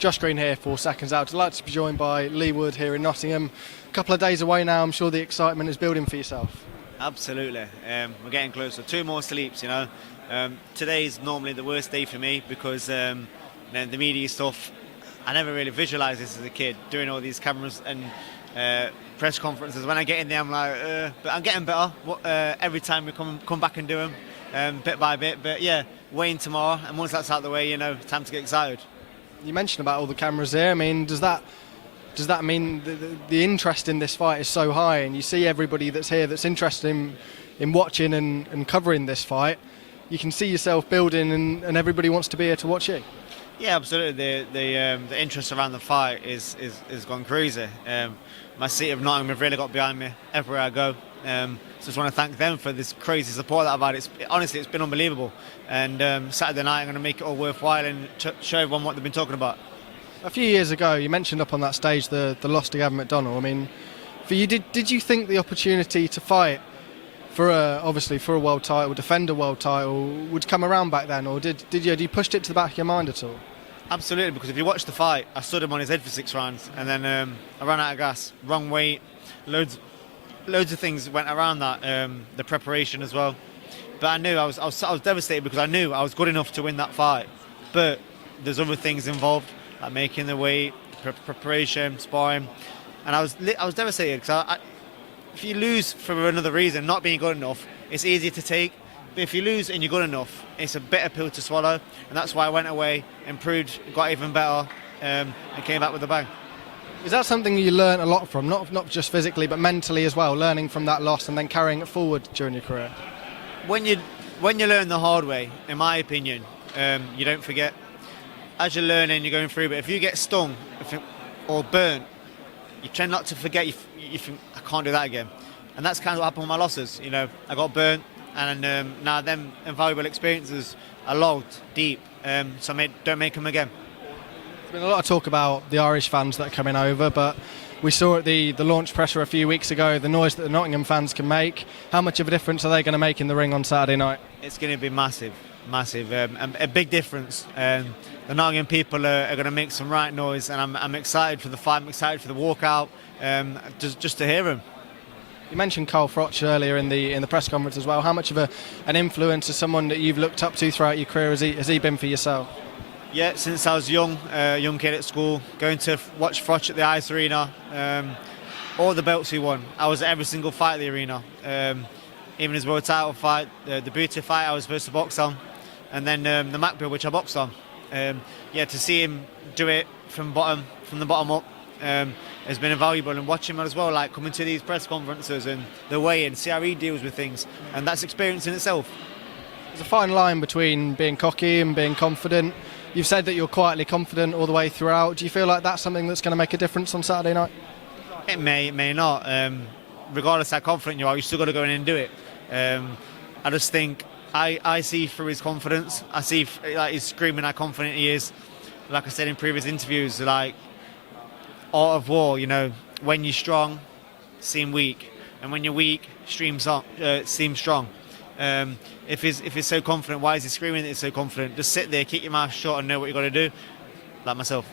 Josh Green here for Seconds Out. Delighted to be joined by Leigh Wood here in Nottingham. A couple of days away now, I'm sure the excitement is building for yourself. Absolutely. We're getting closer. 2 more sleeps, you know. Today is normally the worst day for me because the media stuff, I never really visualised this as a kid, doing all these cameras and press conferences. When I get in there, I'm like, but I'm getting better every time we come back and do them, bit by bit. But yeah, weighing tomorrow, and once that's out of the way, you know, time to get excited. You mentioned about all the cameras there. I mean, does that mean the interest in this fight is so high, and you see everybody that's here that's interested in watching and covering this fight? You can see yourself building, and everybody wants to be here to watch you. Yeah, absolutely. The interest around the fight is gone crazy. My city of Nottingham have really got behind me everywhere I go. So just want to thank them for this crazy support that I've had. Honestly, it's been unbelievable. And Saturday night, I'm going to make it all worthwhile and show everyone what they've been talking about. A few years ago, you mentioned up on that stage the loss to Gavin McDonnell. I mean, for you, did you think the opportunity to fight for obviously for a world title, defend a world title, would come around back then, or did you pushed it to the back of your mind at all? Absolutely, because if you watch the fight, I stood him on his head for 6 rounds, and then I ran out of gas, wrong weight, loads of things went around that, the preparation as well. But I knew I was devastated because I knew I was good enough to win that fight. But there's other things involved, like making the weight, preparation, sparring, and I was devastated because if you lose for another reason, not being good enough, it's easy to take. But if you lose and you're good enough, it's a bitter pill to swallow, and that's why I went away, improved, got even better, and came back with a bang. Is that something you learn a lot from, not just physically but mentally as well, learning from that loss and then carrying it forward during your career? When you learn the hard way, in my opinion, you don't forget. As you're learning, you're going through, but if you get stung or burnt, you tend not to forget. You think, I can't do that again. And that's kind of what happened with my losses. You know, I got burnt, and now them invaluable experiences are logged deep, so don't make them again. There's been a lot of talk about the Irish fans that are coming over, but we saw at the launch presser a few weeks ago the noise that the Nottingham fans can make. How much of a difference are they going to make in the ring on Saturday night? It's going to be massive, a big difference. The Nottingham people are going to make some right noise, and I'm excited for the fight. I'm excited for the walkout, just to hear them. You mentioned Carl Froch earlier in the press conference as well. How much of an influence is someone that you've looked up to throughout your career has he been for yourself? Yeah, since I was young kid at school, going to watch Froch at the Ice Arena, all the belts he won. I was at every single fight at the arena, even his world title fight, the Booty fight I was supposed to box on, and then the Macbill, which I boxed on. Yeah, to see him do it from the bottom up has been invaluable, and watch him as well, like coming to these press conferences and the way and see how he deals with things, and that's experience in itself. There's a fine line between being cocky and being confident. You've said that you're quietly confident all the way throughout. Do you feel like that's something that's going to make a difference on Saturday night? It may not. Regardless how confident you are, you still got to go in and do it. I just think I see through his confidence. I see like he's screaming how confident he is. Like I said in previous interviews, like art of war. You know, when you're strong, seem weak, and when you're weak, seem strong. If he's so confident, why is he screaming that he's so confident? Just sit there, keep your mouth shut, and know what you got to do. Like myself.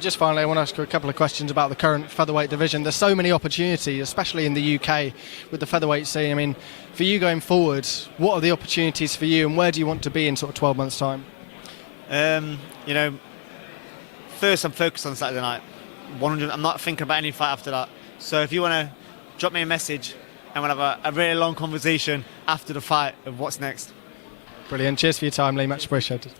Just finally, I want to ask you a couple of questions about the current featherweight division. There's so many opportunities, especially in the UK, with the featherweight scene. I mean, for you going forward, what are the opportunities for you, and where do you want to be in sort of 12 months' time? You know, first I'm focused on Saturday night. 100. I'm not thinking about any fight after that. So if you want to drop me a message, and we'll have a really long conversation after the fight of what's next. Brilliant. Cheers for your time, Leigh. Much appreciated.